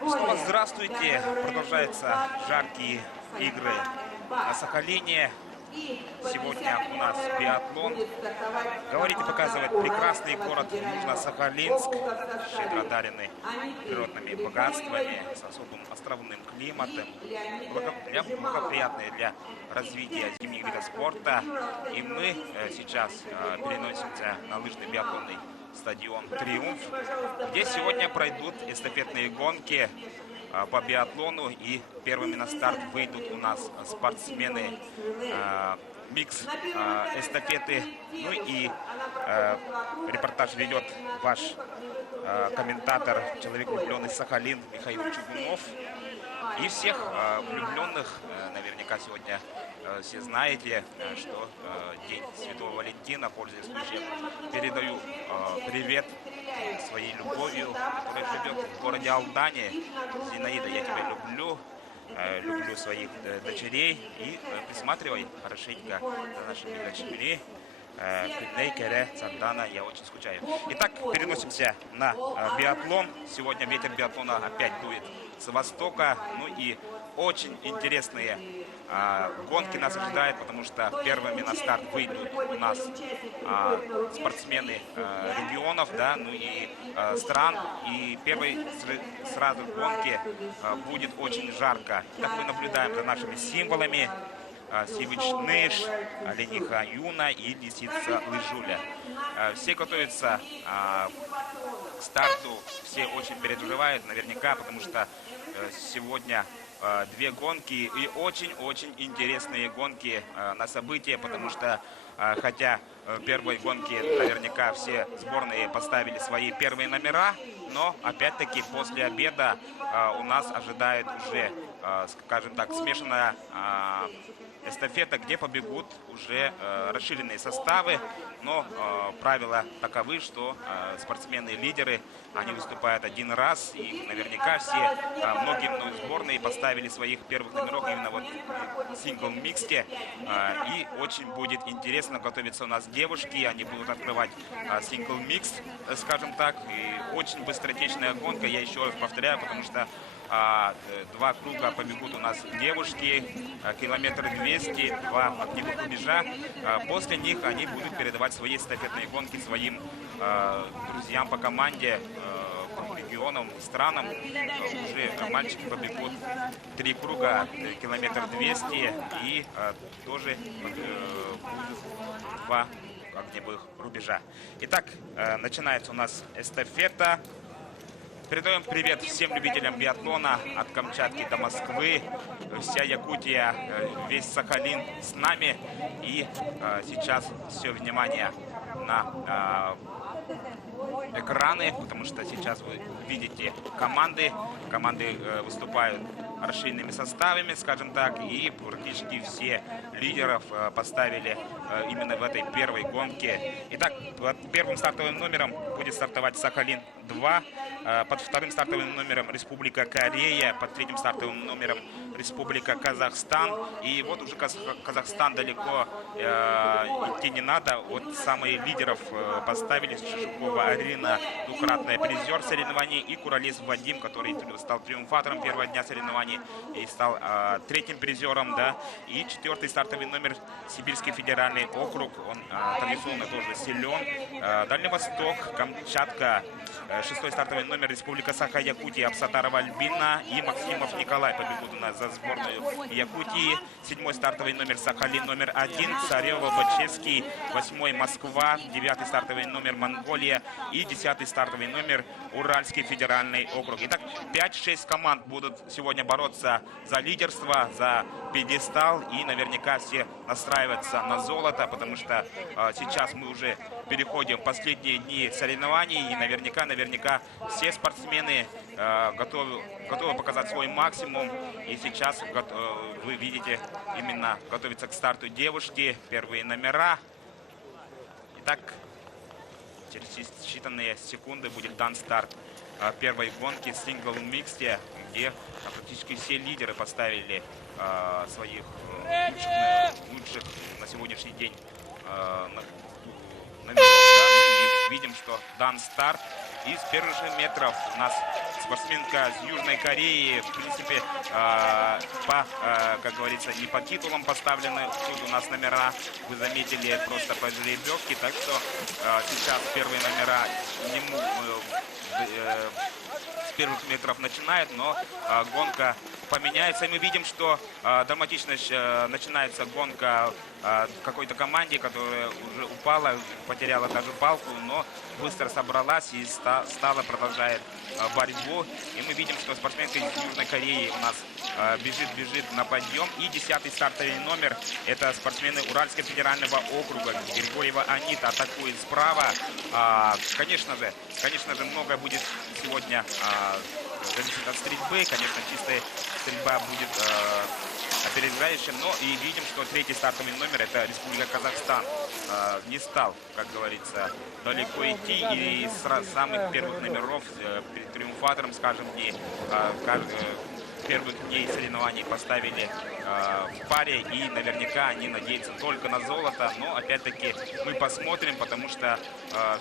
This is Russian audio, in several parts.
Снова здравствуйте. Продолжаются жаркие игры на Сахалине. Сегодня у нас биатлон. Говорит и показывает прекрасный город Южно-Сахалинск, щедро одаренный природными богатствами, с особым островным климатом, благоприятный для развития зимних видов спорта. И мы сейчас переносимся на лыжный биатлонный стадион «Триумф», где сегодня пройдут эстафетные гонки по биатлону, и первыми на старт выйдут у нас спортсмены микс эстафеты. Ну и репортаж ведет ваш комментатор, человек, влюбленный в Сахалин, Михаил Чугунов. И всех влюбленных наверняка сегодня все знаете, что День Святого Валентина. Пользуясь случаем, передаю привет своей любовью, которая живет в городе Алдане. Зинаида, я тебя люблю. Люблю своих дочерей и присматривай хорошенько за нашими дочерьми. Кейре, Цардана, я очень скучаю. Итак, переносимся на биатлон. Сегодня ветер биатлона опять дует с востока. Ну и очень интересные гонки нас ожидают, потому что первыми на старт выйдут у нас спортсмены регионов, да, ну и стран. И первой сразу гонки будет очень жарко. Так мы наблюдаем за нашими символами. Сивич-Ныш, Олениха Юна и Лисица Лыжуля. Все готовятся к старту, все очень переживают наверняка, потому что сегодня две гонки и очень-очень интересные гонки на события, потому что хотя в первой гонке наверняка все сборные поставили свои первые номера, но опять-таки после обеда у нас ожидает уже, скажем так, смешанная эстафета, где побегут уже расширенные составы, но правила таковы, что спортсмены-лидеры, они выступают один раз, и наверняка все, многие сборные поставили своих первых номеров именно вот в сингл-миксте, и очень будет интересно. Готовятся у нас девушки, они будут открывать сингл-микс, скажем так, и очень быстротечная гонка, я еще раз повторяю, потому что два круга побегут у нас девушки, километр 200, два огневых рубежа. После них они будут передавать свои эстафетные гонки своим друзьям по команде, по регионам, странам. Уже мальчики побегут 3 круга, километр 200, и тоже будут 2 огневых рубежа. Итак, начинается у нас эстафета. Передаем привет всем любителям биатлона от Камчатки до Москвы. Вся Якутия, весь Сахалин с нами. И сейчас все внимание на экраны, потому что сейчас вы видите команды. Команды выступают расширенными составами, скажем так, и практически все лидеров поставили именно в этой первой гонке. Итак, под первым стартовым номером будет стартовать Сахалин-2, под вторым стартовым номером Республика Корея, под третьим стартовым номером Республика Казахстан. И вот уже Казахстан далеко идти не надо. Вот самые лидеров поставили: Шишукова Арина, двукратная призер соревнований, и Куралис Вадим, который стал триумфатором первого дня соревнований и стал третьим призером, да. И четвертый стартовый номер Сибирский федеральный округ, он традиционно тоже силен. Дальний Восток, Камчатка, шестой стартовый номер Республика Саха-Якутия, Абсатарова Альбина и Максимов Николай побегут у нас за сборную Якутии. Седьмой стартовый номер Сахалин номер 1, Царева Бачевский, восьмой Москва, девятый стартовый номер Монголия и десятый стартовый номер Уральский федеральный округ. Итак, 5-6 команд будут сегодня бороться за лидерство, за пьедестал, и наверняка все настраиваются на золото, потому что сейчас мы уже переходим в последние дни соревнований, и наверняка все спортсмены готовы показать свой максимум. И сейчас вы видите, именно готовятся к старту девушки, первые номера. Итак, через считанные секунды будет дан старт первой гонки сингл-миксте, где практически все лидеры поставили своих лучших на сегодняшний день номеров, да, и видим, что дан старт. И с первых же метров у нас спортсменка с Южной Кореи, в принципе, как говорится, не по титулам поставлены. Тут у нас номера, вы заметили, просто по жеребьевке. Так что сейчас первые номера с первых метров начинает, но гонка поменяется. И мы видим, что драматично начинается гонка какой-то команде, которая уже упала, потеряла даже палку, но быстро собралась и продолжает борьбу. И мы видим, что спортсменка из Южной Кореи у нас бежит на подъем. И 10-й стартовый номер — это спортсмены Уральского федерального округа. Григорьева Анита атакует справа. Конечно же, многое будет сегодня зависит от стрельбы. Конечно, чистая стрельба будет опережающим, но и видим, что третий стартовый номер — это Республика Казахстан. Не стал, как говорится, далеко идти, и с самых первых номеров триумфатором, скажем, первых дней соревнований поставили в паре, и наверняка они надеются только на золото. Но опять-таки мы посмотрим, потому что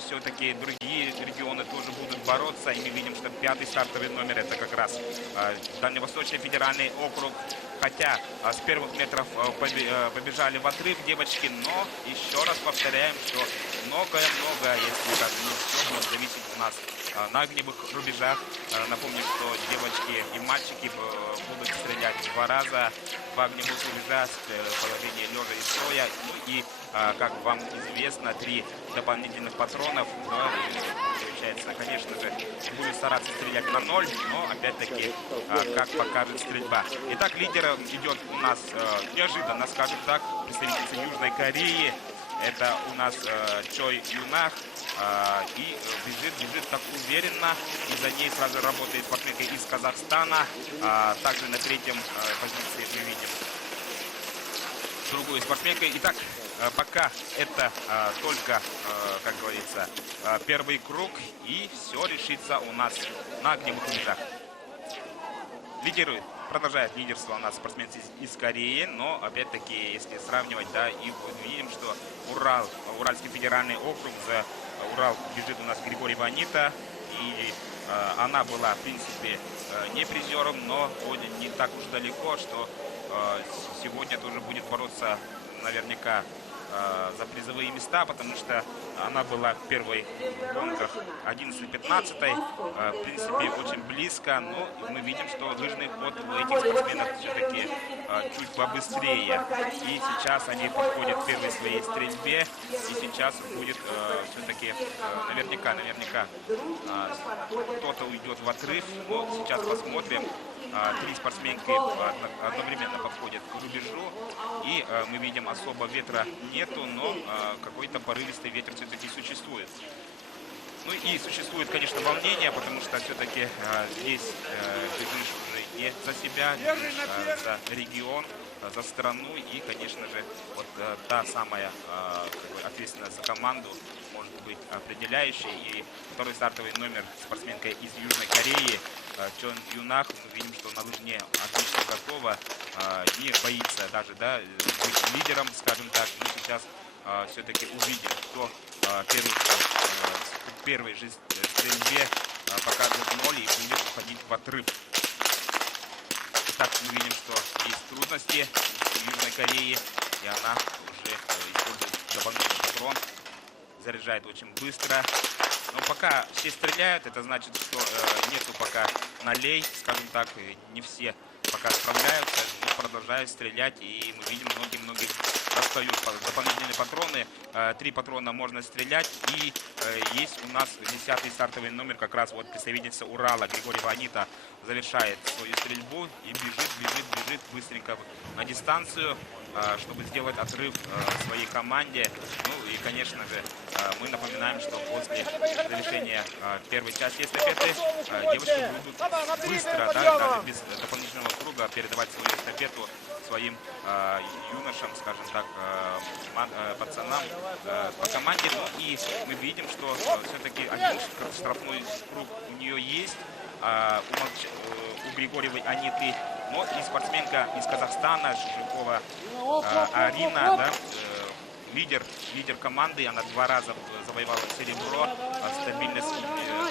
все-таки другие регионы тоже будут бороться, и мы видим, что 5-й стартовый номер — это как раз Дальневосточный федеральный округ. Хотя с первых метров побежали в отрыв девочки, но еще раз повторяем, что многое, если так не все, будет зависеть у нас на огневых рубежах. Напомню, что девочки и мальчики будут стрелять 2 раза в огневых рубежах с положения лежа и стоя. Ну и, как вам известно, 3 дополнительных патронов. Получается, конечно же, будут стараться стрелять на 0, но опять-таки, как покажет стрельба. Итак, лидером идет у нас неожиданно, скажем так, представительница Южной Кореи. Это у нас Чой Юнах. И бежит так уверенно. И за ней сразу работает спортсменка из Казахстана. Также на 3-м позиции мы видим другую спортсменку. Итак, пока это только, как говорится, первый круг. И все решится у нас на огневых рубежах. Продолжает лидерство у нас спортсменцы из Кореи, но опять-таки, если сравнивать, да, и видим, что Уральский федеральный округ, за Урал бежит у нас Григорьева Анита, и она была, в принципе, не призером, но не так уж далеко, что сегодня тоже будет бороться наверняка за призовые места, потому что она была в первой гонках 11-15, в принципе, очень близко, но мы видим, что лыжный ход у этих спортсменов все-таки чуть побыстрее. И сейчас они подходят к первой своей стрельбе, и сейчас будет все-таки наверняка кто-то уйдет в отрыв, но сейчас посмотрим. 3 спортсменки одновременно подходят к рубежу, и мы видим, особо ветра нету, но какой-то порывистый ветер все-таки существует. Ну и существует, конечно, волнение, потому что все-таки здесь бежишь уже не за себя, бежишь за регион, за страну, и, конечно же, вот та самая ответственность за команду может быть определяющей. И второй стартовый номер спортсменка из Южной Кореи Чон Юнах, мы видим, что на лыжне отлично готова, не боится даже, да, быть лидером, скажем так. Мы сейчас все-таки увидим, кто в первой же стрельбе покажет 0 и будет уходить в отрыв. Итак, мы видим, что есть трудности в Южной Корее, и она уже использует дополнительный патрон, заряжает очень быстро. Но пока все стреляют, это значит, что нету пока налей, скажем так, не все пока справляются, но продолжают стрелять, и мы видим, многие достают дополнительные патроны. 3 патрона можно стрелять, и есть у нас 10-й стартовый номер, как раз вот представительница Урала Григорьева Анита завершает свою стрельбу и бежит быстренько на дистанцию, чтобы сделать отрыв своей команде. Ну и, конечно же, мы напоминаем, что после завершения первой части эстафеты девушки будут быстро, даже без дополнительного круга, передавать свою эстафету своим юношам, скажем так, пацанам по команде. Ну и мы видим, что все-таки один штрафной круг у нее есть, у Григорьевой Аниты, но и спортсменка из Казахстана, Шишукова Арина, да, лидер команды. Она 2 раза завоевала серебро. Стабильность,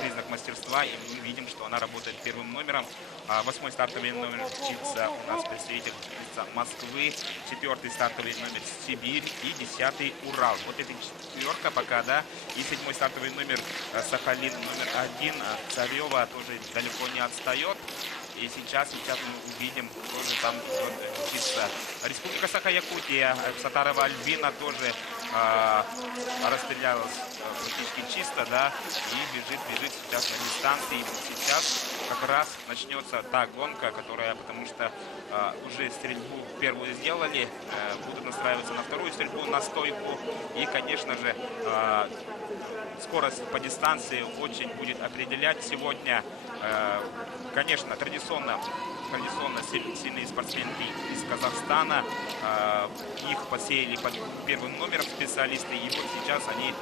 признак мастерства. И мы видим, что она работает первым номером. 8-й стартовый номер учится у нас представительница Москвы. 4-й стартовый номер Сибирь. И 10-й Урал. Вот эта четверка пока, да. И 7-й стартовый номер Сахалин номер 1. Царева тоже далеко не отстает. И сейчас мы увидим, тоже там учится Республика Саха-Якутия. Сатарова Альбина тоже расстрелялась практически чисто, да, и бежит сейчас на дистанции. Сейчас как раз начнется та гонка, которая, потому что уже стрельбу первую сделали, будут настраиваться на вторую стрельбу, на стойку. И, конечно же, скорость по дистанции очень будет определять сегодня. Конечно, традиционно сильные спортсменки из Казахстана. Их посеяли под первым номером специалисты. И вот сейчас они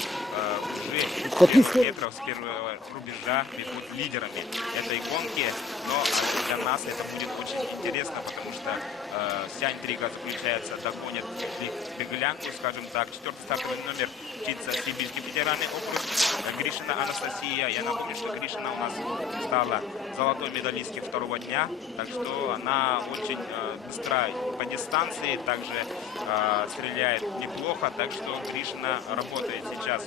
уже с метров с первого рубежа бегут лидерами этой гонки. Но для нас это будет очень интересно, потому что вся интрига заключается, догонят ли беглянку, скажем так. 4-й стартовый номер учится Сибирский федеральный округ. Гришина Анастасия. Я напомню, что Гришина у нас стала золотой медалисткой 2-го дня. Так что она очень быстра по дистанции, также стреляет неплохо. Так что Гришина работает сейчас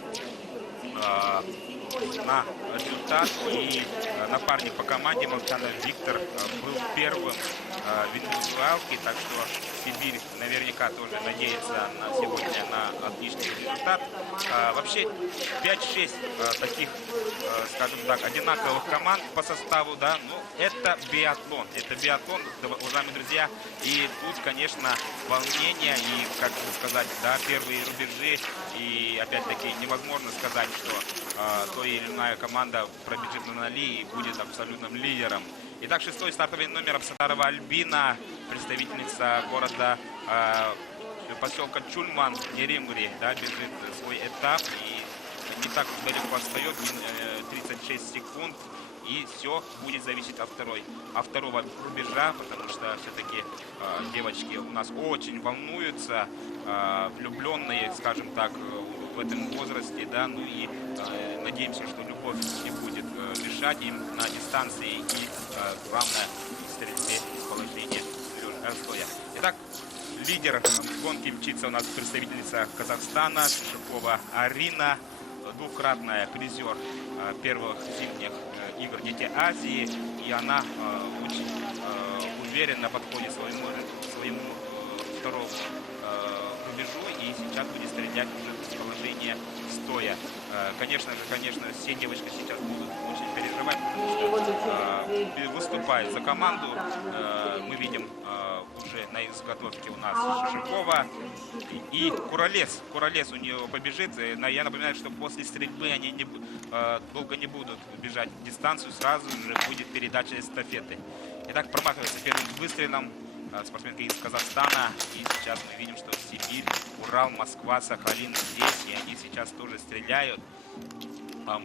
на результат. И напарник по команде Молчанов Виктор был первым в индивидуалке, так что Сибирь наверняка тоже надеется сегодня на отличный результат. Вообще 5-6 таких, скажем так, одинаковых команд по составу, да, ну это биатлон, уважаемые друзья. И тут, конечно, волнение и, как сказать, да, первые рубежи. И опять-таки невозможно сказать, что то или иная команда пробежит на ноли и будет абсолютным лидером. Итак, 6-й стартовый номер Сатарова Альбина, представительница города поселка Чульман, Неремури, да, бежит свой этап и не так далеко отстает, 36 секунд. И все будет зависеть от второго рубежа, потому что все-таки девочки у нас очень волнуются, влюбленные, скажем так, в этом возрасте, да, ну и надеемся, что любовь не будет мешать им на дистанции и, главное, в стрельбе из положения стоя. Итак, лидер гонки мчится у нас представительница Казахстана Шипова Арина, двукратная призер первых зимних игр Дети Азии, и она очень уверенно подходит к своему второму рубежу и сейчас будет стрелять уже с положения стоя. Конечно, все девочки сейчас будут очень переживать, потому что выступает за команду. Мы видим уже на изготовке у нас Шишакова и Куролес. Куролес у нее побежит. Я напоминаю, что после стрельбы они долго не будут бежать дистанцию, сразу же будет передача эстафеты. Итак, промахивается первым выстрелом спортсменка из Казахстана. И сейчас мы видим, что Сибирь, Урал, Москва, Сахалин здесь. И они сейчас тоже стреляют.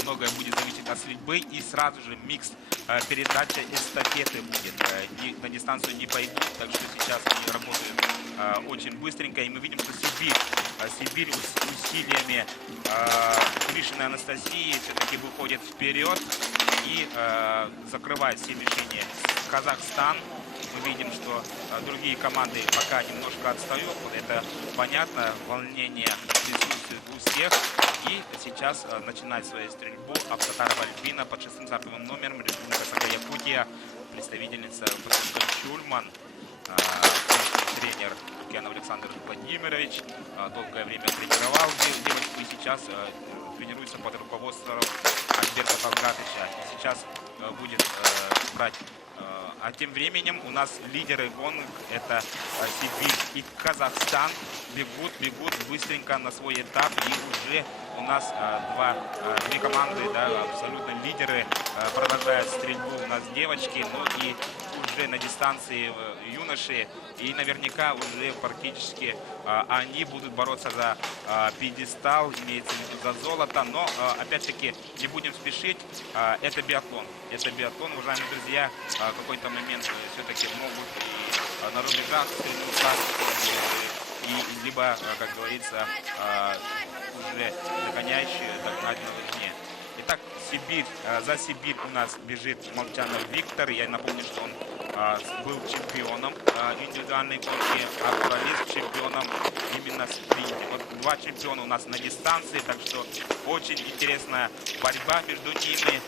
Многое будет зависеть от стрельбы. И сразу же микс передача эстафеты будет. На дистанцию не пойдут. Так что сейчас они работают очень быстренько. И мы видим, что Сибирь усилиями Гришиной Анастасии все-таки выходит вперед и закрывает все мишени. Казахстан. Мы видим, что другие команды пока немножко отстают. Это понятно, волнение присутствует у всех. И сейчас начинает свою стрельбу Сатарова Альбина под 6-м стартовым номером Республика Саха-Якутия, представительница Чульман, тренер Лукьянов Александр Владимирович. Долгое время тренировал девочку и сейчас тренируется под руководством Альберта Талгатыча. И сейчас будет брать. А тем временем у нас лидеры гонок — это Сибирь и Казахстан. Бегут быстренько на свой этап. И уже у нас две команды, да, абсолютно лидеры, продолжают стрельбу у нас девочки. Ну и уже на дистанции юноши. И наверняка уже практически они будут бороться за пьедестал, имеется в виду за золото. Но опять-таки не будем спешить. Это биатлон. Это биатлон, уважаемые друзья. В какой-то момент все-таки могут и на рубежах стрельнуться и либо, как говорится, уже догоняющие догнать на лыжне. Итак, Сибирь, за Сибирь у нас бежит Молчанов Виктор. Я напомню, что он был чемпионом индивидуальной гонки, а Куралес чемпионом именно в спринте. Вот два чемпиона у нас на дистанции, так что очень интересная борьба между ними.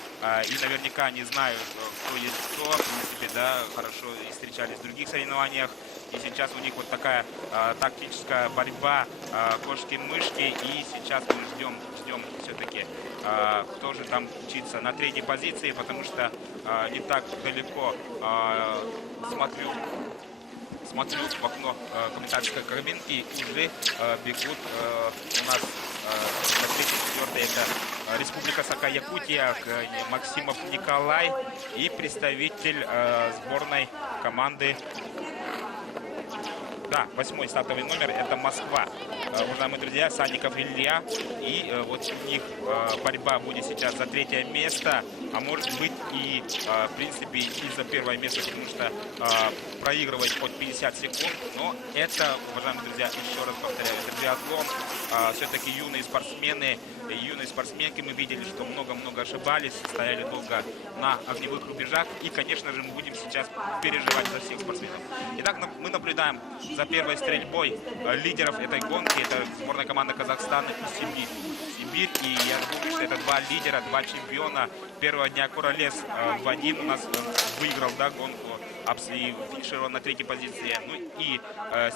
И наверняка они знают, кто есть кто. В принципе, да, хорошо встречались в других соревнованиях. И сейчас у них вот такая тактическая борьба, кошки-мышки. И сейчас мы ждем все-таки, кто же там учится на третьей позиции, потому что не так далеко смотрю в окно комментаторской кабинки, уже бегут у нас на 3-4 это Республика Саха-Якутия, Максимов Николай и представитель сборной команды. Да, 8-й стартовый номер, это Москва. Уважаемые друзья, Санников Илья. И вот у них борьба будет сейчас за 3-е место. А может быть и, в принципе, и за 1-е место, потому что проигрывать под 50 секунд. Но это, уважаемые друзья, еще раз повторяю, это биатлон. Все-таки юные спортсмены, юные спортсменки, мы видели, что много-много ошибались, стояли долго на огневых рубежах. И, конечно же, мы будем сейчас переживать за всех спортсменов. Итак, мы наблюдаем за первой стрельбой лидеров этой гонки. Это сборная команда Казахстана и Сибирь. И я думаю, что это два лидера, два чемпиона первого дня. Куралес Вадим у нас выиграл, да, гонку и финишировал на 3-й позиции. Ну и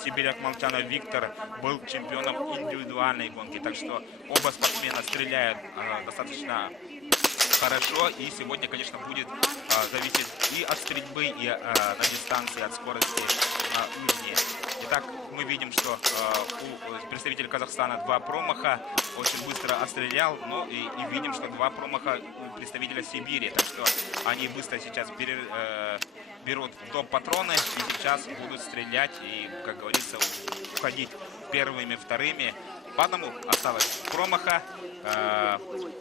Сибиряк Молчанов Виктор был чемпионом индивидуальной гонки. Так что оба спортсмена стреляют достаточно хорошо. И сегодня, конечно, будет зависеть и от стрельбы, и на дистанции, от скорости на лыжне. Итак, мы видим, что у представителя Казахстана 2 промаха, очень быстро отстрелял, но и видим, что 2 промаха у представителя Сибири. Так что они быстро сейчас берут топ-патроны и сейчас будут стрелять и, как говорится, уходить первыми, вторыми. По одному осталось промаха.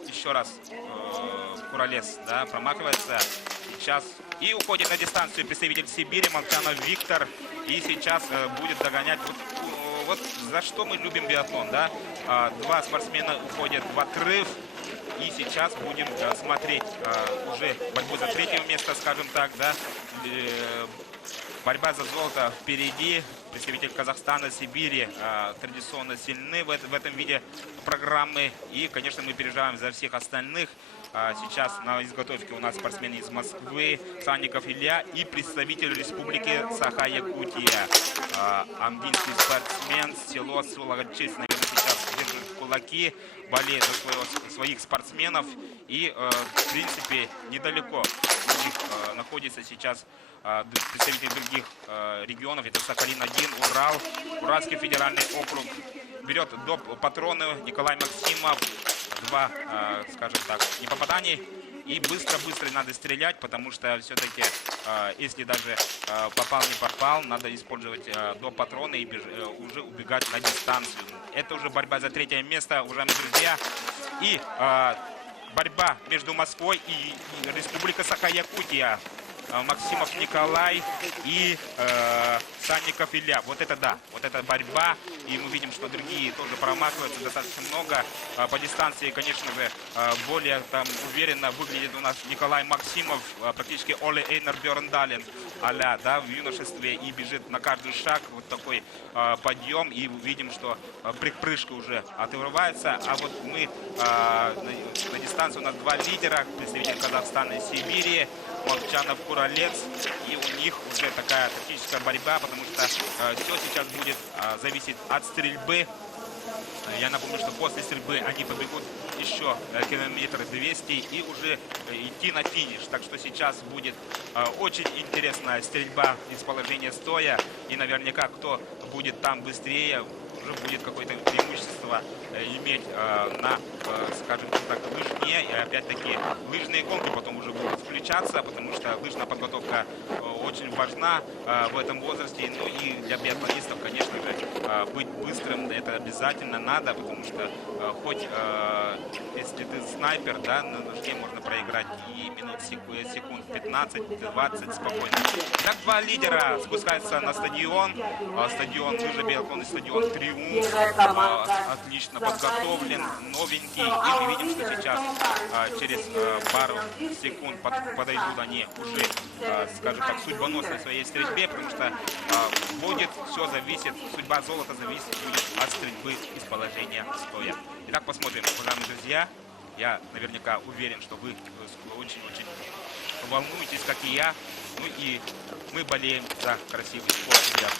Еще раз Куралес, да, промахивается. Сейчас и уходит на дистанцию представитель Сибири Молчанов Виктор. И сейчас будет догонять. Вот за что мы любим биатлон, да? 2 спортсмена уходят в отрыв. И сейчас будем смотреть уже борьбу за 3-е место, скажем так, да? Борьба за золото впереди. Представитель Казахстана, Сибири традиционно сильны в этом виде программы. И, конечно, мы переживаем за всех остальных. Сейчас на изготовке у нас спортсмены из Москвы, Санников Илья и представитель Республики Саха-Якутия. Амдинский спортсмен, село Сулагачис, наверное, сейчас держит кулаки, болеет за своих спортсменов. И, в принципе, недалеко у них находится сейчас представители других регионов. Это Сахалин-1, Урал, Уральский федеральный округ. Берет доп. Патроны Николай Максимов. 2, скажем так, непопаданий. И быстро-быстро надо стрелять, потому что все-таки, если даже попал, не попал, надо использовать доп. Патроны и уже убегать на дистанцию. Это уже борьба за 3-е место, уважаемые друзья. И борьба между Москвой и Республикой Саха-Якутия. Максимов Николай и Санников Илья. Вот это да, вот это борьба. И мы видим, что другие тоже промахиваются достаточно много. По дистанции, конечно же, более там уверенно выглядит у нас Николай Максимов, практически Оле Эйнер Бьерндален а-ля, да, в юношестве, и бежит на каждый шаг. Вот такой подъем. И видим, что припрыжка уже отрывается. А вот мы на дистанции у нас 2 лидера, представитель Казахстана и Сибири. Молчанов, Куралец, и у них уже такая тактическая борьба, потому что все сейчас будет зависеть от стрельбы. Я напомню, что после стрельбы они побегут еще километр 200 и уже идти на финиш. Так что сейчас будет очень интересная стрельба из положения стоя, и наверняка кто будет там быстрее, уже будет какое-то преимущество иметь на, скажем так, лыжне. И опять-таки лыжные гонки потом уже будут включаться, потому что лыжная подготовка очень важна в этом возрасте. Ну и для биатлонистов, конечно же, быть быстрым, это обязательно надо, потому что хоть если ты снайпер, да, на нужде можно проиграть и минут секунд 15-20 спокойно. Итак, два лидера спускаются на стадион. Стадион Лыжный биатлонный стадион «Триумф». Отлично подготовлен, новенький. И мы видим, что сейчас через пару секунд подойдут они уже, скажем так, судьбоносной своей стрельбе, потому что будет все зависит, судьба золота зависит будет от стрельбы из положения стоя. Итак, посмотрим, уважаемые друзья. Я наверняка уверен, что вы очень-очень волнуетесь, как и я. Ну и мы болеем за красивый спорт.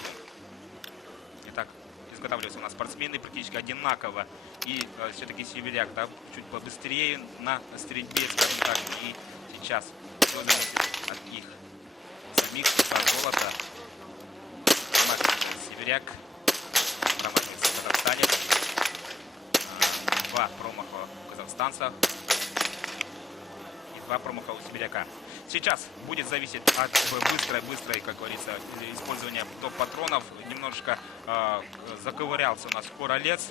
Итак, изготавливаются у нас спортсмены практически одинаково. И все-таки северяк, да, чуть побыстрее на стрельбе, скажем так. И сейчас все зависит от их самих за золото. Северяк, промахивается казахстанец. Два промаха у казахстанцев и два промаха у сибиряка. Сейчас будет зависеть от быстрой, как говорится, использования топ-патронов. Немножечко заковырялся у нас Королец.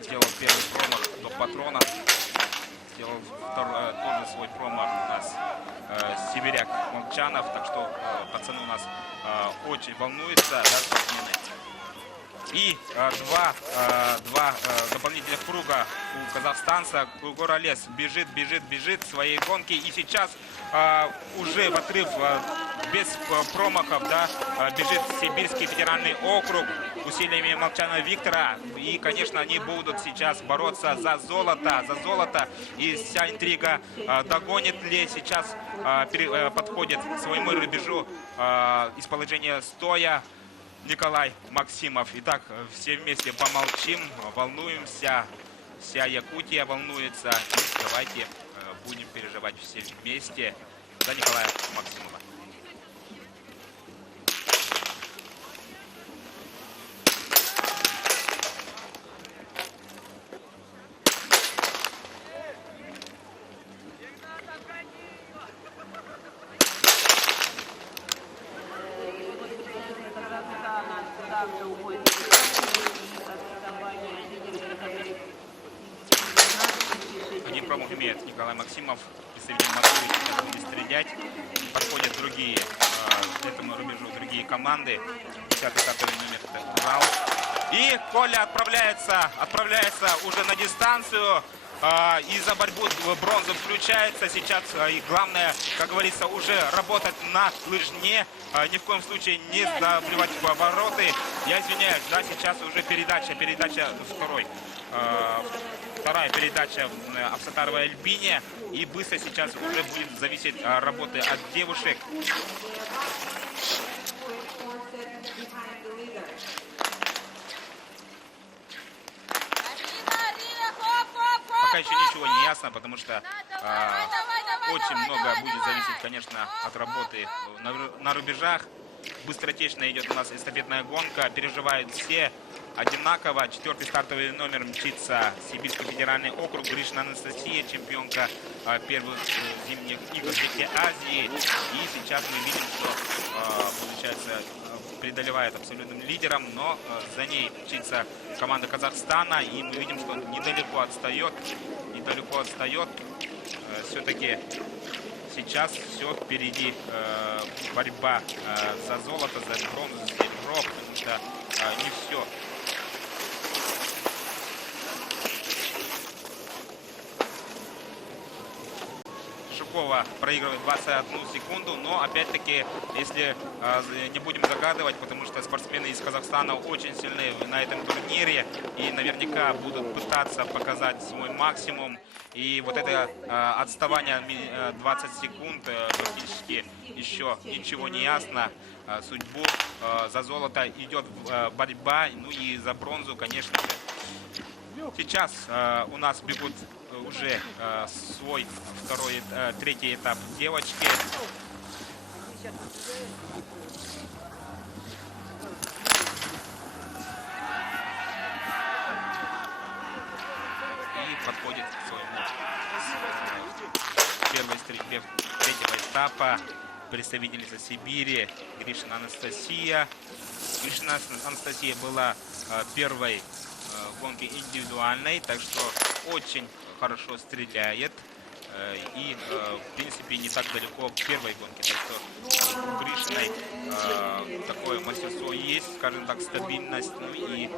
Сделал первый промах топ-патрона. Сделал тоже свой промах у нас сибиряк Молчанов. Так что пацаны у нас очень волнуются, да, спортсмены. И два дополнительных круга у казахстанца. Горолес бежит своей гонки. И сейчас уже в отрыв без промахов, да, бежит Сибирский федеральный округ усилиями Молчанова Виктора. И, конечно, они будут сейчас бороться за золото. И вся интрига, догонит ли сейчас, подходит к своему рубежу из положения стоя Николай Максимов. Итак, все вместе помолчим, волнуемся. Вся Якутия волнуется. И давайте будем переживать все вместе за Николая Максимова. Один промах имеет Николай Максимов. Представитель Москвы будет стрелять. Подходят другие, к этому рубежу другие команды. 10-й номер это Урал. И Коля отправляется уже на дистанцию. И за борьбу в бронзу включается сейчас. И главное, как говорится, уже работать на лыжне. Ни в коем случае не заблевать повороты. Я извиняюсь, да, сейчас уже передача вторая передача в Сатаровой Альбине. И быстро сейчас уже будет зависеть работы от девушек. Пока еще ничего не ясно, потому что очень много будет зависеть, конечно, от работы на рубежах. Быстротечно идет у нас эстафетная гонка. Переживают все одинаково. 4-й стартовый номер мчится Сибирский федеральный округ. Гришина Анастасия, чемпионка первых зимних игр Лиги Азии. И сейчас мы видим, что, получается, преодолевает абсолютным лидером, но за ней мчится команда Казахстана. И мы видим, что недалеко отстает. Все-таки сейчас все впереди, борьба за золото, за бронзу, за серебро, потому что не все. Шукова проигрывает 21 секунду, но опять-таки, если не будем загадывать, потому что спортсмены из Казахстана очень сильны на этом турнире и наверняка будут пытаться показать свой максимум. И вот это отставание 20 секунд, практически еще ничего не ясно. Судьбу за золото идет борьба, ну и за бронзу, конечно же. Сейчас у нас бегут уже свой третий этап девочки. И подходит к своему первой стрельбе третьего этапа представительница Сибири Гришина Анастасия. Гришина Анастасия была первой в гонке индивидуальной, так что очень хорошо стреляет. И, в принципе, не так далеко в первой гонке. Так что у Гришиной такое мастерство есть, скажем так, стабильность. Ну и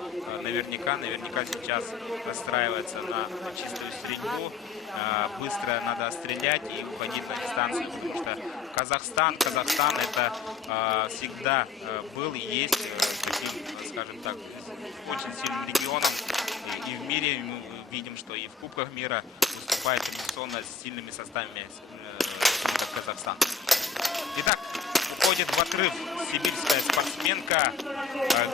наверняка сейчас настраивается на чистую стрельбу. Быстро надо стрелять и уходить на дистанцию, потому что Казахстан это всегда был и есть таким, скажем так, очень сильным регионом. И в мире мы видим, что и в Кубках мира выступает традиционно с сильными составами Казахстан. Итак, уходит в отрыв сибирская спортсменка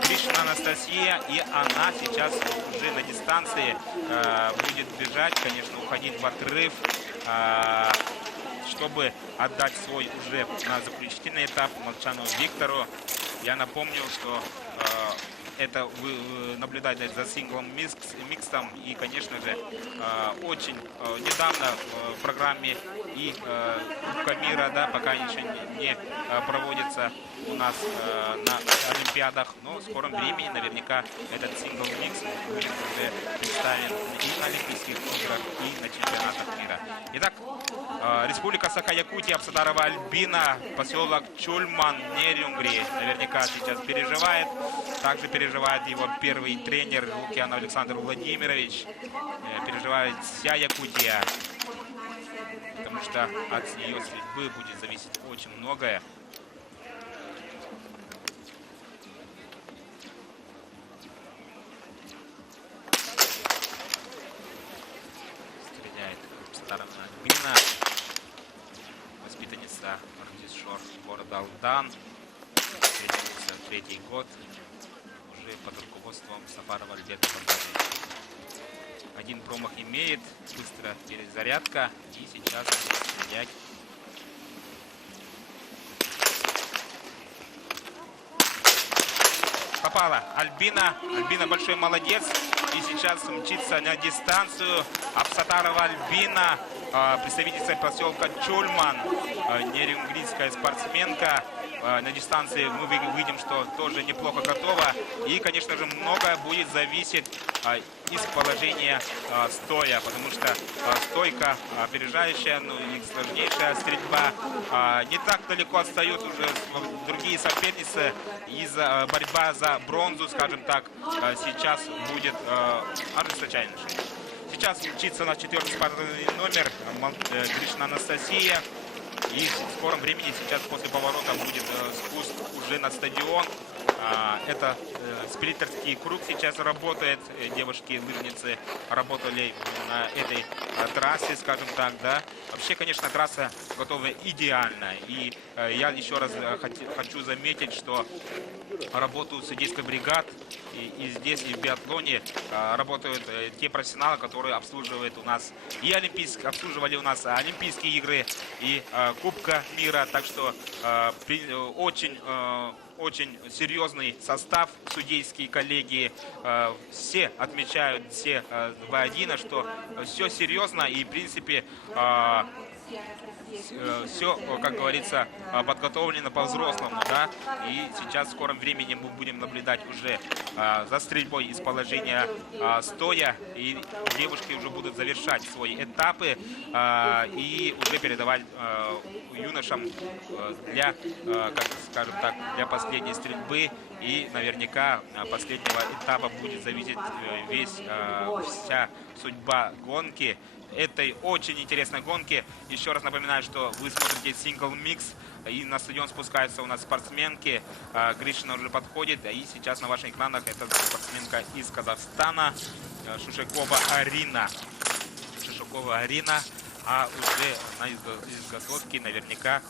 Гришина Анастасия, и она сейчас уже на дистанции будет бежать, конечно, уходить в отрыв, чтобы отдать свой уже на заключительный этап Молчанову Виктору. Я напомню, что это вы наблюдаете за синглом микстом, и, конечно же, очень недавно в программе и Кубка мира, да, пока еще не проводится у нас на Олимпиадах, но в скором времени наверняка этот сингл микс будет уже представлен и на Олимпийских играх, и на чемпионатах мира. Итак, Республика Саха-Якутия, Апсатарова Альбина, поселок Чульман, Нерюнгри, наверняка сейчас переживает. Также переживает его первый тренер Лукьянов Александр Владимирович. Переживает вся Якутия, потому что от ее судьбы будет зависеть очень многое. Стреляет Апсатарова Альбина, воспитанница Ардисшор города Алдан. Третий год уже под руководством Сафарова Альберта Богдановича. Один промах имеет, быстро перезарядка, и сейчас будет стрелять. Попала Альбина. Альбина большой молодец. И сейчас мчится на дистанцию. Апсатарова Альбина, представительница поселка Чульман, нерюнгрийская спортсменка. На дистанции мы видим, что тоже неплохо готова. И, конечно же, многое будет зависеть из положения стоя, потому что стойка опережающая, ну и сложнейшая стрельба. Не так далеко отстают уже другие соперницы. И борьба за бронзу, скажем так, сейчас будет ожесточайшей. Сейчас мчится на 4-й спортивный номер Гришина Анастасия. И в скором времени сейчас после поворота будет спуск уже на стадион. Это сплиттерский круг сейчас работает. Девушки-лыжницы работали на этой трассе, скажем так, да. Вообще, конечно, трасса готова идеально. И я еще раз хочу заметить, что работают судейской бригад и здесь, и в биатлоне работают те профессионалы, которые обслуживают у нас и обслуживали у нас Олимпийские игры и Кубка мира. Так что очень серьезный состав, судейские коллеги, все отмечают, все воедино, что все серьезно и, в принципе, все, как говорится, подготовлено по-взрослому, да, и сейчас в скором времени мы будем наблюдать уже за стрельбой из положения стоя, и девушки уже будут завершать свои этапы и уже передавать юношам для, как скажем так, для последней стрельбы, и наверняка последнего этапа будет зависеть вся судьба гонки. Этой очень интересной гонки. Еще раз напоминаю, что вы смотрите сингл микс, и на стадион спускаются у нас спортсменки. Гришина уже подходит, и сейчас на ваших экранах это спортсменка из Казахстана, Шушакова Арина. Шушакова Арина, а уже на изготовке наверняка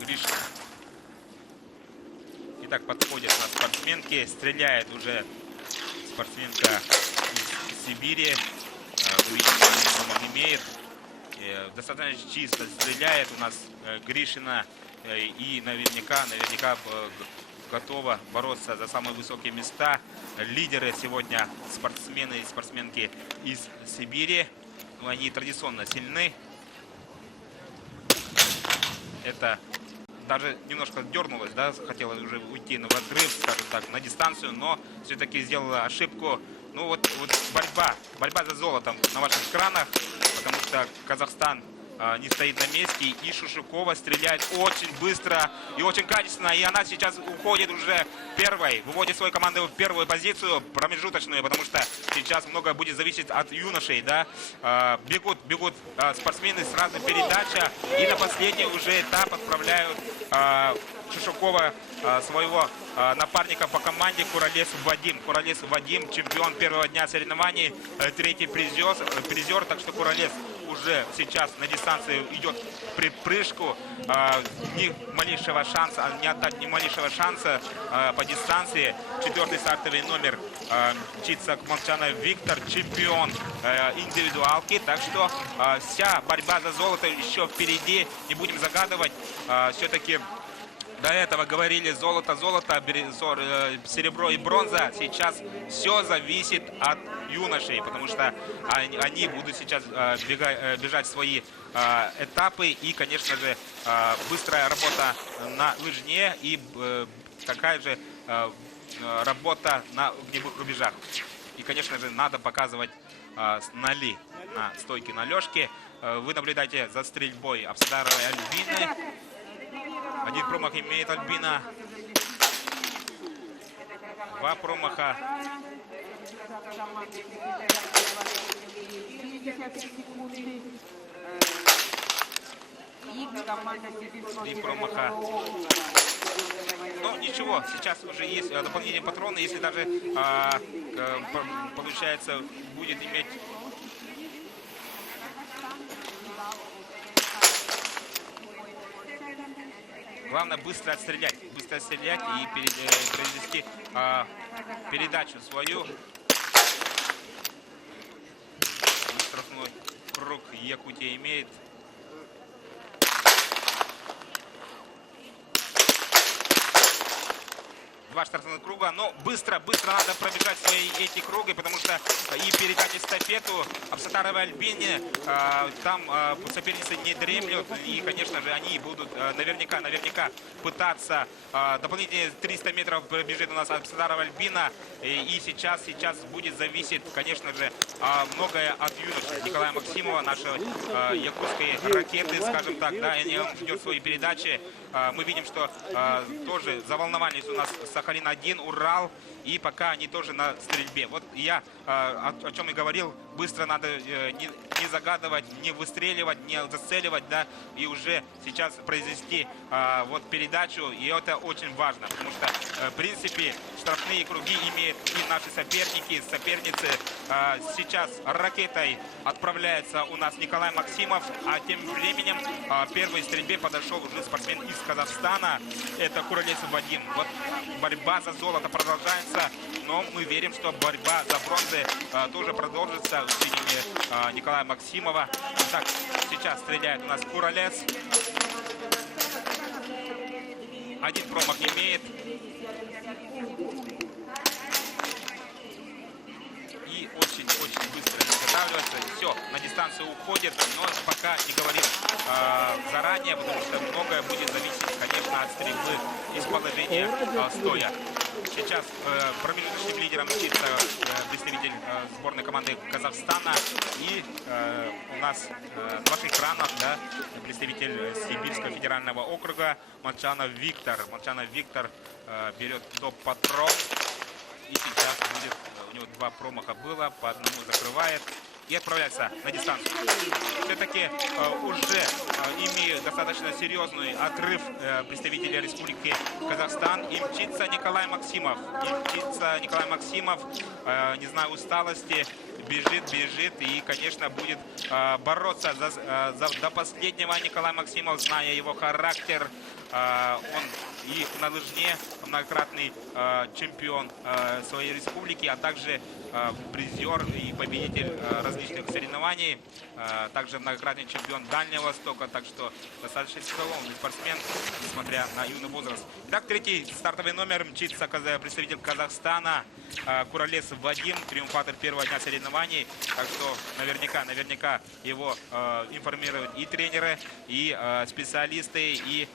Гришина. Итак, подходят на спортсменки, стреляет уже спортсменка из Сибири. Вы видите, что он имеет. Достаточно чисто стреляет у нас Гришина. И наверняка готова бороться за самые высокие места. Лидеры сегодня спортсмены и спортсменки из Сибири. Но они традиционно сильны. Это даже немножко дернулась, да, хотела уже уйти в отрыв, скажем так, на дистанцию, но все-таки сделала ошибку. Ну вот борьба за золотом на ваших экранах, потому что Казахстан не стоит на месте, и Шушукова стреляет очень быстро и очень качественно, и она сейчас уходит уже первой, выводит свою команду в первую позицию, промежуточную, потому что сейчас многое будет зависеть от юношей, да, бегут спортсмены, сразу передача, и на последний уже этап отправляют Шушукова своего напарника по команде Куралесов Вадим. Куралесов Вадим, чемпион первого дня соревнований, третий призер, так что Куралес уже сейчас на дистанции идет при прыжку. Ни малейшего шанса, не отдать ни малейшего шанса по дистанции. Четвертый стартовый номер мчится Молчанов Виктор, чемпион индивидуалки. Так что вся борьба за золото еще впереди. Не будем загадывать. Все-таки до этого говорили золото, серебро и бронза. Сейчас все зависит от юношей, потому что они будут сейчас бежать свои этапы. И, конечно же, быстрая работа на лыжне и такая же работа на огневых рубежах. И, конечно же, надо показывать ноли на стойке на лёжке. Вы наблюдаете за стрельбой Абсадаровой Альбины. Один промах имеет Альбина. Два промаха. Три промаха. Но ничего, сейчас уже есть дополнительные патроны. Если даже получается будет иметь... Главное быстро отстрелять и произвести передачу свою. Штрафной круг Якутия имеет. Два штрафных круга, но быстро надо пробежать свои эти круги, потому что и передать эстафету Абсатаровой Альбине, там соперницы не дремлют, и, конечно же, они будут наверняка пытаться. Дополнительные 300 метров бежит у нас Абсатарова Альбина, и сейчас будет зависеть, конечно же, многое от юношей. Николая Максимова, нашей якутской ракеты, скажем так, да, они ждет свои передачи. Мы видим, что тоже заволновались у нас Сахалин-1, Урал, и пока они тоже на стрельбе. Вот я о чем и говорил, быстро надо не загадывать, не выстреливать, не зацеливать, да, и уже сейчас произвести вот передачу, и это очень важно, потому что, в принципе, штрафные круги имеют и наши соперницы. Сейчас ракетой отправляется у нас Николай Максимов, а тем временем к первой стрельбе подошел уже спортсмен из Казахстана, это Куралесов Вадим. Вот борьба за золото продолжается, но мы верим, что борьба за бронзы тоже продолжится в имени Николая Максимова. Так, сейчас стреляет у нас Куралес. Один промах имеет. И очень быстро изготавливается. Все, на дистанцию уходит, но пока не говорим заранее, потому что многое будет зависеть, конечно, от стрельбы из положения стоя. Сейчас промежуточным лидером мчится представитель сборной команды Казахстана. И у нас на ваших экранах, да, представитель Сибирского федерального округа Молчанов Виктор. Молчанов Виктор берет топ-патрон. И сейчас будет, у него два промаха было, по одному закрывает. И отправляется на дистанцию. Все-таки уже имеют достаточно серьезный отрыв представителей Республики Казахстан. И мчится Николай Максимов. Не знаю, усталости, бежит и, конечно, будет бороться до последнего. Николай Максимов, зная его характер, он и на лыжне многократный чемпион своей республики, а также призер и победитель различных соревнований, также многократный чемпион Дальнего Востока, так что достаточно тяжелый спортсмен, несмотря на юный возраст. Итак, третий стартовый номер мчится представитель Казахстана Куралесов Вадим, триумфатор первого дня соревнований, так что наверняка его информируют и тренеры, и специалисты, и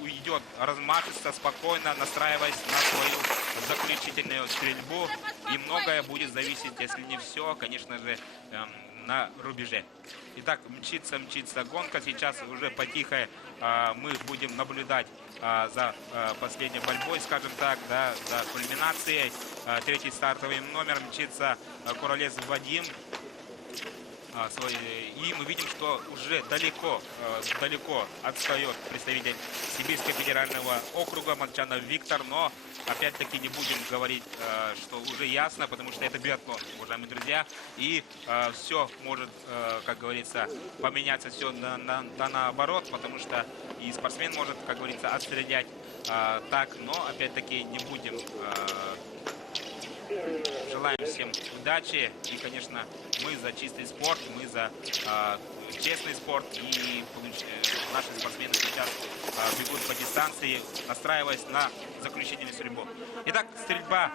уйдет размашисто, спокойно, настраиваясь на свою заключительную стрельбу. И многое будет зависеть, если не все, конечно же, на рубеже. Итак, мчится гонка. Сейчас уже потихо мы будем наблюдать за последней борьбой, скажем так, да, за кульминацией. Третий стартовый номер мчится Куралец Вадим. И мы видим, что уже далеко отстает представитель Сибирского федерального округа Молчанов Виктор, но опять-таки не будем говорить, что уже ясно, потому что это биатлон, уважаемые друзья, и все может, как говорится, поменяться все наоборот, потому что и спортсмен может, как говорится, отстрелять так, но опять-таки не будем. Желаем всем удачи и, конечно, мы за чистый спорт, мы за честный спорт, и наши спортсмены сейчас бегут по дистанции, настраиваясь на заключительную стрельбу. Итак, стрельба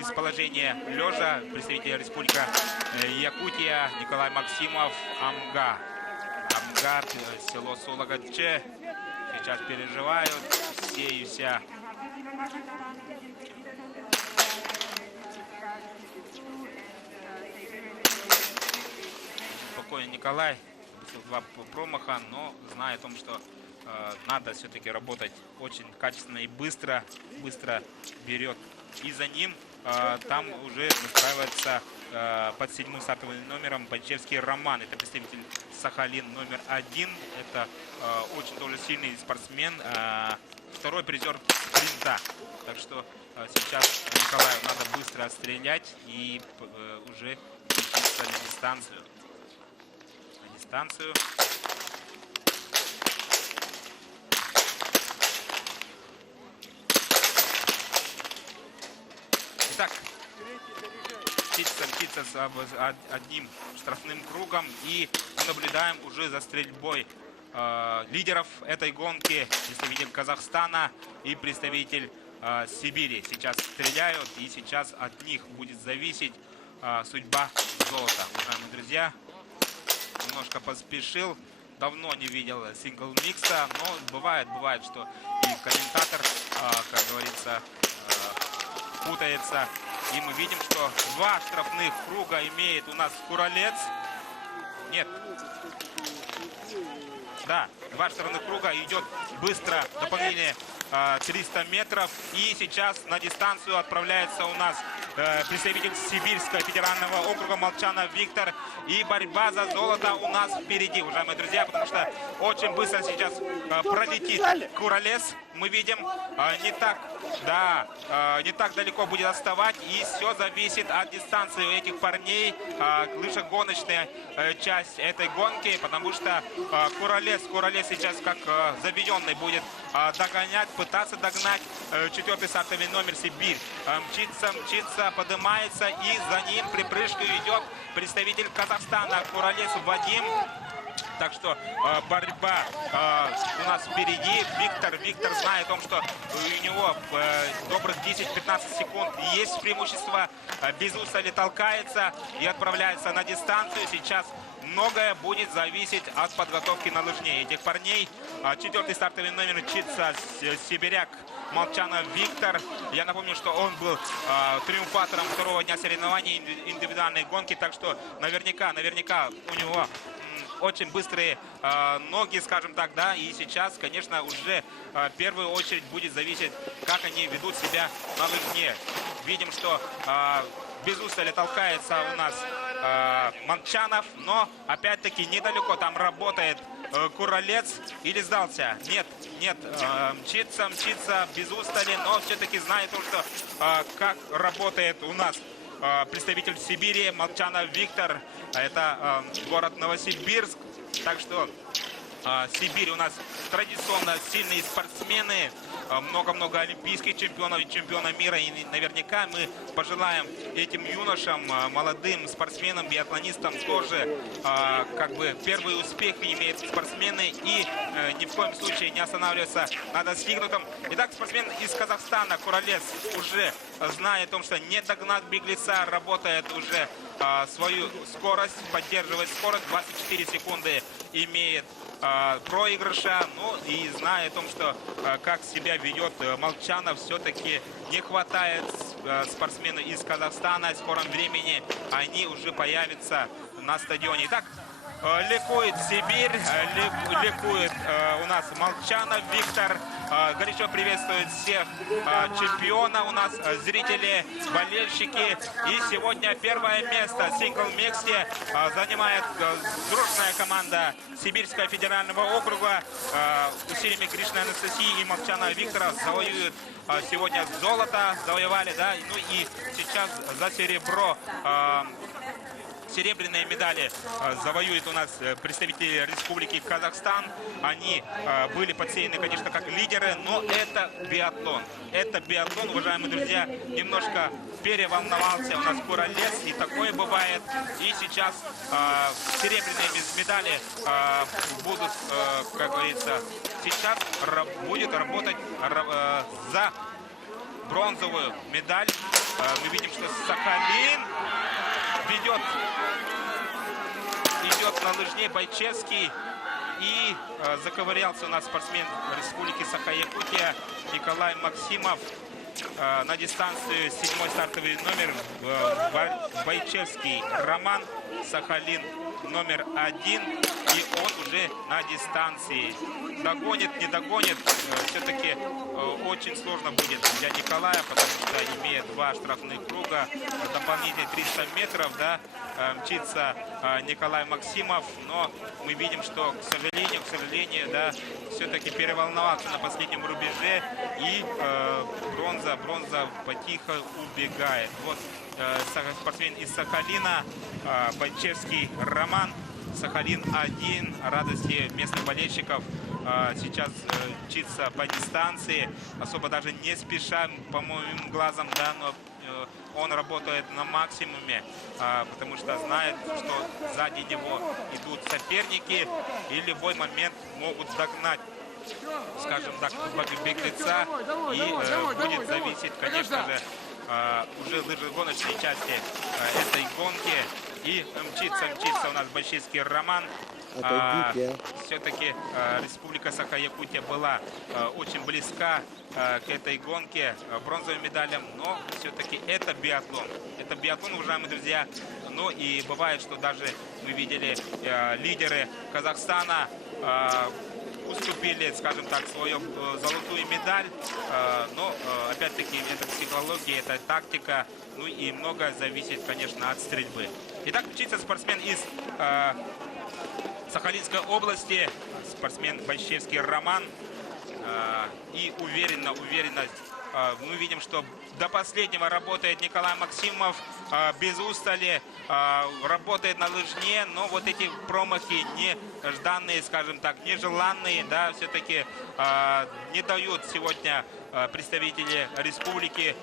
из положения лежа. Представитель Республика Якутия Николай Максимов, Амга, село Сологаче. Сейчас переживают все и вся. Николай, два промаха, но зная о том, что надо все-таки работать очень качественно и быстро берет. И за ним там уже настраивается под 7-м стартовым номером Бальчевский Роман. Это представитель Сахалин номер 1. Это очень тоже сильный спортсмен. Второй призер спринта. Так что сейчас Николаю надо быстро стрелять и уже идти на дистанцию. Итак, птица с одним штрафным кругом, и мы наблюдаем уже за стрельбой лидеров этой гонки, представитель Казахстана и представитель Сибири. Сейчас стреляют, и сейчас от них будет зависеть судьба золота, уважаемые друзья. Немножко поспешил, давно не видел сингл-микса, но бывает, что и комментатор, как говорится, путается. И мы видим, что 2 штрафных круга имеет у нас Куралец. Нет. Да, 2 штрафных круга, идет быстро дополнение 300 метров. И сейчас на дистанцию отправляется у нас представитель Сибирского федерального округа Молчанов Виктор. И борьба за золото у нас впереди, уважаемые друзья, потому что очень быстро сейчас пролетит Куралец. Мы видим, не так далеко будет отставать, и все зависит от дистанции у этих парней. Лыжегоночная часть этой гонки, потому что Куралец сейчас как заведенный будет догонять, пытаться догнать 4-й стартовый номер Сибирь. Мчится, поднимается, и за ним припрыжку идет представитель Казахстана Куралец Вадим. Так что борьба у нас впереди. Виктор знает о том, что у него добрых 10-15 секунд есть преимущество. Без устали толкается и отправляется на дистанцию. Сейчас многое будет зависеть от подготовки на лыжне этих парней. 4-й стартовый номер мчится сибиряк Молчанов Виктор. Я напомню, что он был триумфатором 2-го дня соревнований индивидуальной гонки. Так что наверняка у него очень быстрые ноги, скажем так, да, и сейчас, конечно, уже в первую очередь будет зависеть, как они ведут себя на лыжне. Видим, что без устали толкается у нас Молчанов, но опять-таки недалеко там работает Куралец. Или сдался? Нет, мчится без устали, но все-таки знает, что как работает у нас представитель Сибири Молчанов Виктор. Это город Новосибирск. Так что Сибирь у нас традиционно сильные спортсмены. Много-много олимпийских чемпионов и чемпионов мира. И наверняка мы пожелаем этим юношам, молодым спортсменам, биатлонистам тоже как бы первый успех имеют спортсмены. И ни в коем случае не останавливаться на достигнутом. Итак, спортсмен из Казахстана Куралец уже зная о том, что не догнать беглеца, работает уже свою скорость, поддерживает скорость. 24 секунды имеет проигрыша. Ну и зная о том, что как себя ведет Молчанов, все-таки не хватает спортсменов из Казахстана. В скором времени они уже появятся на стадионе. Итак, ликует Сибирь, ликует у нас Молчанов Виктор. Горячо приветствует всех чемпиона у нас, зрители, болельщики. И сегодня первое место в сингл-миксе занимает дружная команда Сибирского федерального округа. Усилиями Гришиной Анастасии и Молчанова Виктора завоюют сегодня золото, завоевали, да, ну и сейчас за серебро. Серебряные медали завоюют у нас представители Республики Казахстан. Они были подсеяны, конечно, как лидеры, но это биатлон. Это биатлон, уважаемые друзья, немножко переволновался у нас Куролес, и такое бывает. И сейчас серебряные медали будут, как говорится, сейчас будет работать за бронзовую медаль. Мы видим, что Сахалин идет на лыжне Байчевский. И заковырялся у нас спортсмен Республики Саха-Якутия Николай Максимов на дистанцию 7-й стартовый номер Байчевский Роман, Сахалин номер 1. И он уже на дистанции. Догонит, не догонит, все-таки очень сложно будет для Николая, потому что имея 2 штрафных круга, дополнительные 300 метров, да, мчится Николай Максимов. Но мы видим, что, к сожалению, да, все-таки переволновался на последнем рубеже. И бронза потихо убегает. Вот спортсмен из Сахалина, Байчевский Роман, Сахалин-1, радости местных болельщиков. Сейчас мчится по дистанции, особо даже не спеша, по моим глазам, да, но он работает на максимуме, потому что знает, что сзади него идут соперники и в любой момент могут догнать, скажем так, беглеца. И будет зависеть, конечно же, уже лыжегоночной части этой гонки. И мчится у нас Байчевский Роман. Все-таки Республика Саха-Якутия была очень близка к этой гонке, бронзовым медалям, но все-таки это биатлон. Это биатлон, уважаемые друзья. Ну и бывает, что даже мы видели лидеры Казахстана уступили, скажем так, свою золотую медаль. Но, опять-таки, это психология, это тактика. Ну и многое зависит, конечно, от стрельбы. Итак, мчится спортсмен из Сахалинской области, спортсмен Байчевский Роман. И уверенно мы видим, что до последнего работает Николай Максимов, без устали, работает на лыжне, но вот эти промахи нежданные, скажем так, нежеланные, да, все-таки не дают сегодня представители республики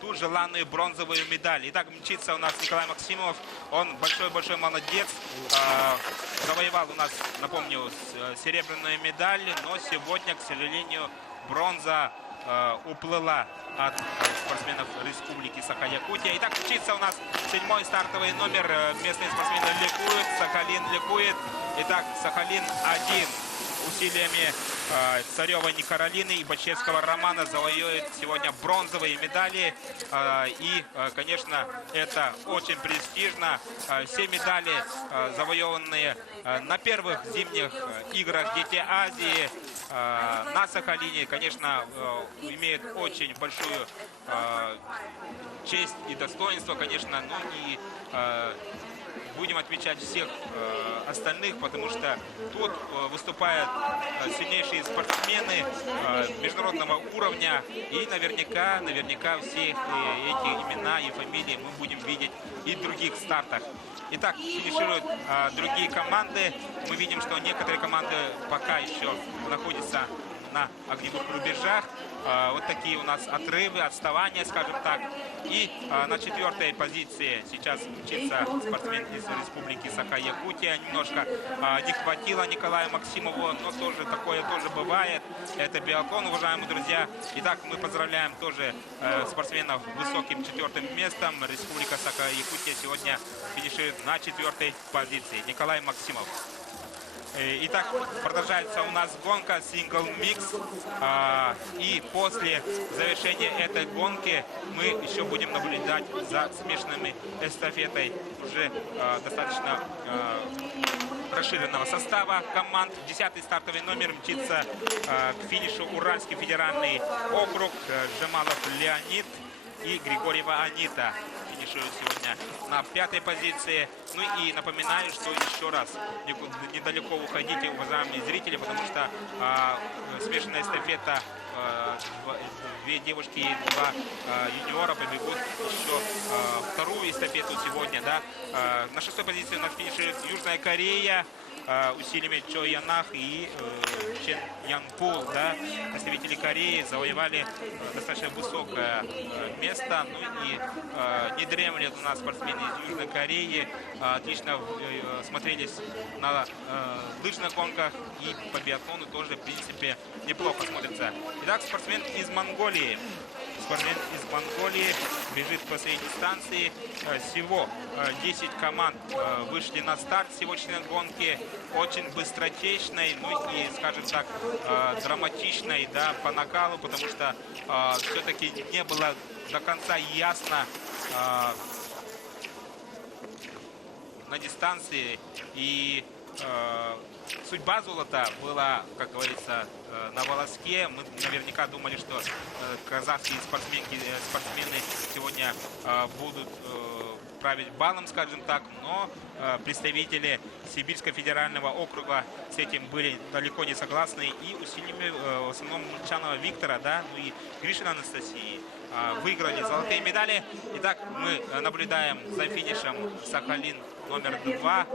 ту желанную бронзовую медаль. Итак, мчится у нас Николай Максимов, он большой-большой молодец, завоевал у нас, напомню, серебряную медаль, но сегодня, к сожалению, бронза уплыла от спортсменов Республики Саха-Якутия. Итак, мчится у нас 7-й стартовый номер. Местные спортсмены ликуют, Сахалин ликует. Итак, Сахалин-1 усилиями Царевой Каролины и Байчевского Романа завоюет сегодня бронзовые медали. И, конечно, это очень престижно. Все медали, завоеванные на первых зимних играх Дети Азии на Сахалине, конечно, имеют очень большую честь и достоинство, конечно, ну и будем отмечать всех остальных, потому что тут выступают сильнейшие спортсмены международного уровня, и наверняка все эти имена и фамилии мы будем видеть и в других стартах. Итак, финишируют другие команды. Мы видим, что некоторые команды пока еще находятся на огневых рубежах. Вот такие у нас отрывы, отставания, скажем так. И на 4-й позиции сейчас мчится спортсмен из Республики Саха-Якутия. Немножко не хватило Николаю Максимову, но тоже такое тоже бывает. Это биатлон, уважаемые друзья. Итак, мы поздравляем тоже спортсменов высоким 4-м местом. Республика Саха-Якутия сегодня финиширует на 4-й позиции. Николай Максимов. Итак, продолжается у нас гонка сингл-микс. И после завершения этой гонки мы еще будем наблюдать за смешанными эстафетой уже достаточно расширенного состава команд. 10-й стартовый номер мчится к финишу Уральский федеральный округ. Джамалов Леонид и Григорьева Анита финишируют сегодня на 5-й позиции. Ну и напоминаю, что еще раз недалеко уходите, уважаемые зрители, потому что смешанная эстафета, две девушки и два юниора побегут еще вторую эстафету сегодня. Да. На 6-й позиции у нас финиширует Южная Корея усилиями Чо Янах и Чен Янпул. Да. Представители Кореи завоевали достаточно высокое место. Ну и не дремлет у нас спортсмены из Южной Кореи. Отлично смотрелись на лыжных гонках и по биатлону тоже, в принципе, неплохо смотрится. Итак, спортсмен из Монголии. Спортсмен из Монголии бежит по своей дистанции. Всего 10 команд вышли на старт сегодняшней гонки. Очень быстротечной, ну и, скажем так, драматичной, да, по накалу, потому что все-таки не было до конца ясно на дистанции. И судьба золота была, как говорится, на волоске. Мы наверняка думали, что казахские спортсмены сегодня будут править балом, скажем так, но представители Сибирского федерального округа с этим были далеко не согласны, и усилиями в основном Мульчанова Виктора, да, ну и Гришина Анастасии выиграли золотые медали. Итак, мы наблюдаем за финишем Сахалин номер 2.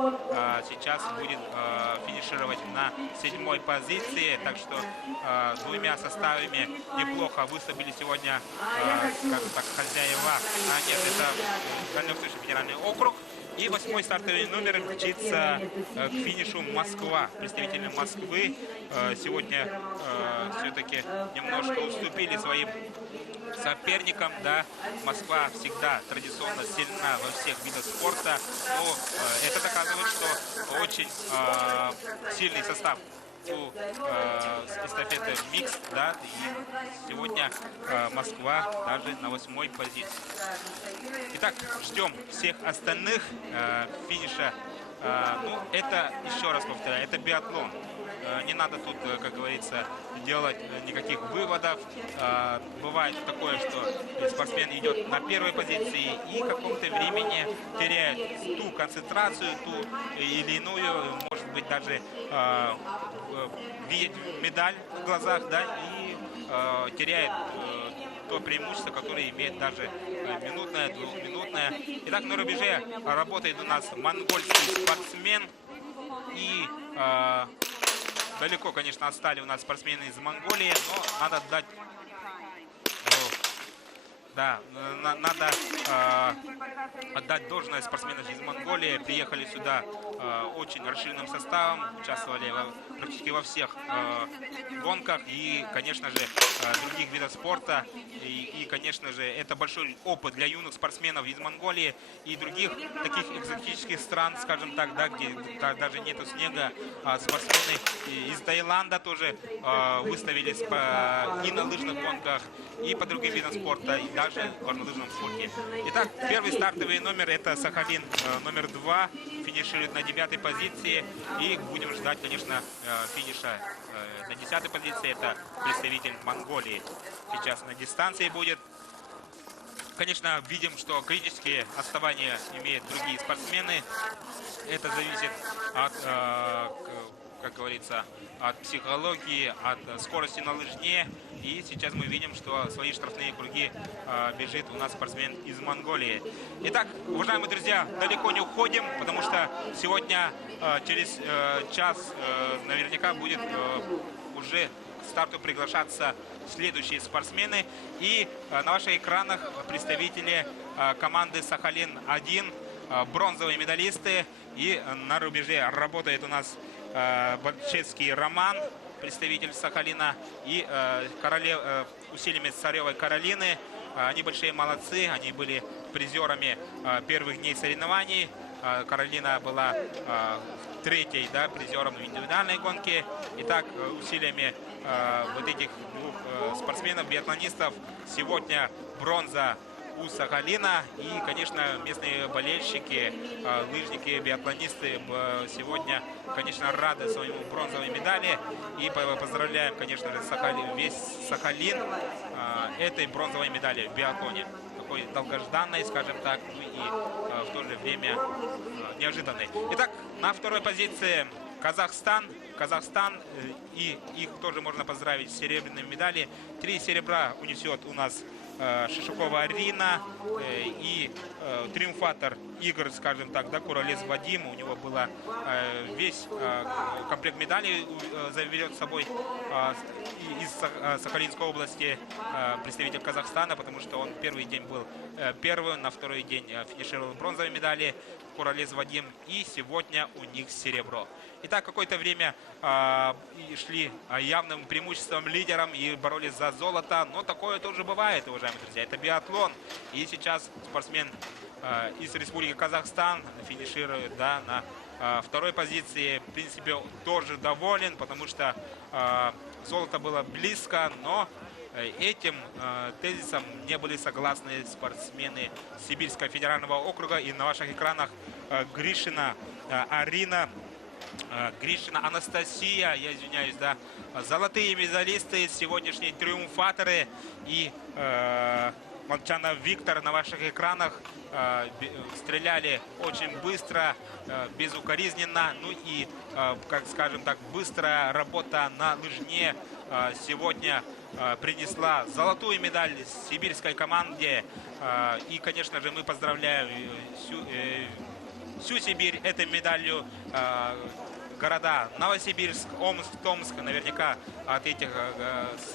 Сейчас будет финишировать на 7-й позиции. Так что двумя составами неплохо выступили сегодня, скажем так, хозяева. Нет, это Дальневосточный федеральный округ. И 8-й стартовый номер мчится к финишу Москва. Представители Москвы сегодня все-таки немножко уступили своим соперникам. Да. Москва всегда традиционно сильна во всех видах спорта. Но это доказывает, что очень сильный состав у эстафеты микс, да, и сегодня Москва даже на 8-й позиции. Итак, ждем всех остальных финиша. Ну, это, еще раз повторяю, это биатлон. Не надо тут, как говорится, делать никаких выводов. Бывает такое, что спортсмен идет на 1-й позиции и в каком-то времени теряет ту концентрацию, ту или иную, может быть, даже видеть медаль в глазах, да, и теряет то преимущество, которое имеет даже минутное, двухминутное. Итак, на рубеже работает у нас монгольский спортсмен. И далеко, конечно, отстали у нас спортсмены из Монголии, но надо отдать... Да, надо отдать должное спортсменам из Монголии. Приехали сюда очень расширенным составом, участвовали практически во всех гонках и, конечно же, других видов спорта. И, конечно же, это большой опыт для юных спортсменов из Монголии и других таких экзотических стран, скажем так, да, где даже нету снега. Спортсмены из Таиланда тоже выставились и на лыжных гонках, и по другим видам спорта, и даже в горнолыжном спорте. Итак, первый стартовый номер — это Сахалин номер 2, финиширует на 9-й позиции. И будем ждать, конечно, финиша на 10-й позиции. Это представитель Монголии сейчас на дистанции будет. Конечно, видим, что критические отставания имеют другие спортсмены. Это зависит от, как говорится, от психологии, от скорости на лыжне. И сейчас мы видим, что свои штрафные круги бежит у нас спортсмен из Монголии. Итак, уважаемые друзья, далеко не уходим, потому что сегодня через час наверняка будет уже старту приглашаться следующие спортсмены. И на ваших экранах представители команды «Сахалин-1», бронзовые медалисты. И на рубеже работает у нас Борчевский Роман, представитель Сахалина, и усилиями Царевой Каролины. Они большие молодцы, они были призерами первых дней соревнований. Каролина была третьей, да, призером в индивидуальной гонке. Итак, усилиями вот этих двух спортсменов, биатлонистов, сегодня бронза у Сахалина. И, конечно, местные болельщики, лыжники, биатлонисты сегодня, конечно, рады своему бронзовой медали. И поздравляем, конечно же, весь Сахалин этой бронзовой медали в биатлоне. Такой долгожданной, скажем так, и в то же время неожиданной. Итак, на второй позиции Казахстан. Казахстан, и их тоже можно поздравить с серебряной медалью. 3 серебра унесет у нас Шишукова Арина и триумфатор игр, скажем так, да, Куролез Вадим. У него было весь комплект медалей, заберет с собой из Сахалинской области представитель Казахстана, потому что он первый день был первым, на второй день финишировал бронзовые медали Куролез Вадим, и сегодня у них серебро. Итак, какое-то время шли явным преимуществом лидером и боролись за золото, но такое тоже бывает, уважаемые друзья. Это биатлон, и сейчас спортсмен из Республики Казахстан финиширует, да, на второй позиции. В принципе, тоже доволен, потому что золото было близко, но этим тезисом не были согласны спортсмены Сибирского федерального округа. И на ваших экранах Гришина Арина, Гришина Анастасия, я извиняюсь, да, золотые медалисты, сегодняшние триумфаторы. И Молчанов Виктор на ваших экранах стреляли очень быстро, безукоризненно. Ну и, как скажем так, быстрая работа на лыжне сегодня принесла золотую медаль сибирской команде. И, конечно же, мы поздравляем всю Сибирь этой медалью. Города Новосибирск, Омск, Томск, наверняка с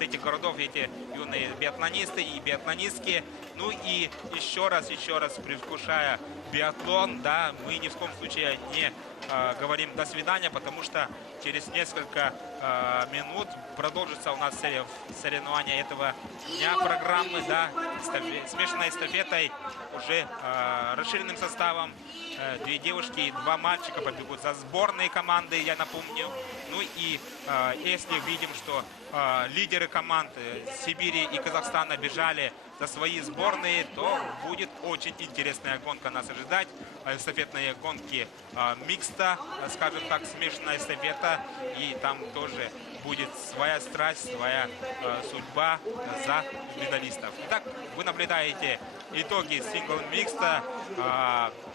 этих городов эти юные биатлонисты и биатлонистки. Ну и еще раз предвкушая биатлон, да, мы ни в коем случае не говорим до свидания, потому что через несколько минут продолжится у нас соревнования этого дня программы, да, смешанной эстафетой, уже расширенным составом. 2 девушки и 2 мальчика побегут за сборные команды, я напомню. Ну и если видим, что лидеры команд Сибири и Казахстана бежали за свои сборные, то будет очень интересная гонка нас ожидать. Эстафетные гонки микста, скажем так, смешанная эстафета. И там тоже будет своя страсть, своя судьба за медалистов. Итак, вы наблюдаете итоги сингл микста.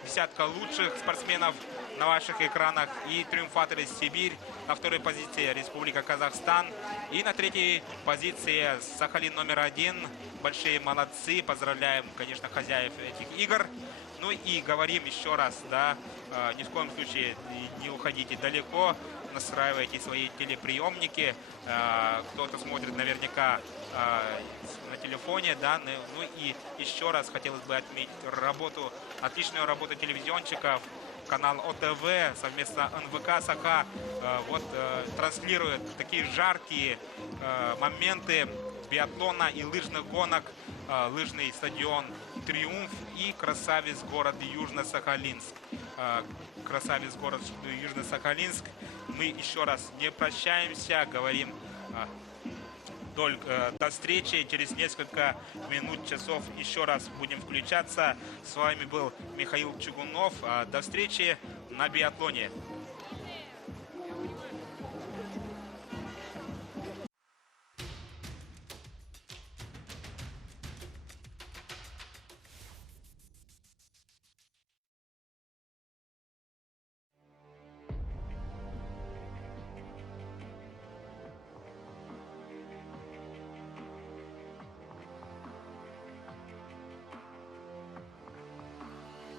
Десятка лучших спортсменов на ваших экранах. И триумфаторы Сибирь. На второй позиции Республика Казахстан. И на третьей позиции Сахалин номер 1. Большие молодцы. Поздравляем, конечно, хозяев этих игр. Ну и говорим еще раз, да, ни в коем случае не уходите далеко. Настраивайте свои телеприемники. Кто-то смотрит наверняка на телефоне, да. Ну и еще раз хотелось бы отметить отличную работу телевизионщиков. Канал ОТВ совместно НВК Саха транслирует такие жаркие моменты биатлона и лыжных гонок. Лыжный стадион «Триумф» и красавец город Южно-Сахалинск. Красавец город Южно-Сахалинск. Мы еще раз не прощаемся, говорим до встречи. Через несколько минут, часов еще раз будем включаться. С вами был Михаил Чугунов. До встречи на биатлоне.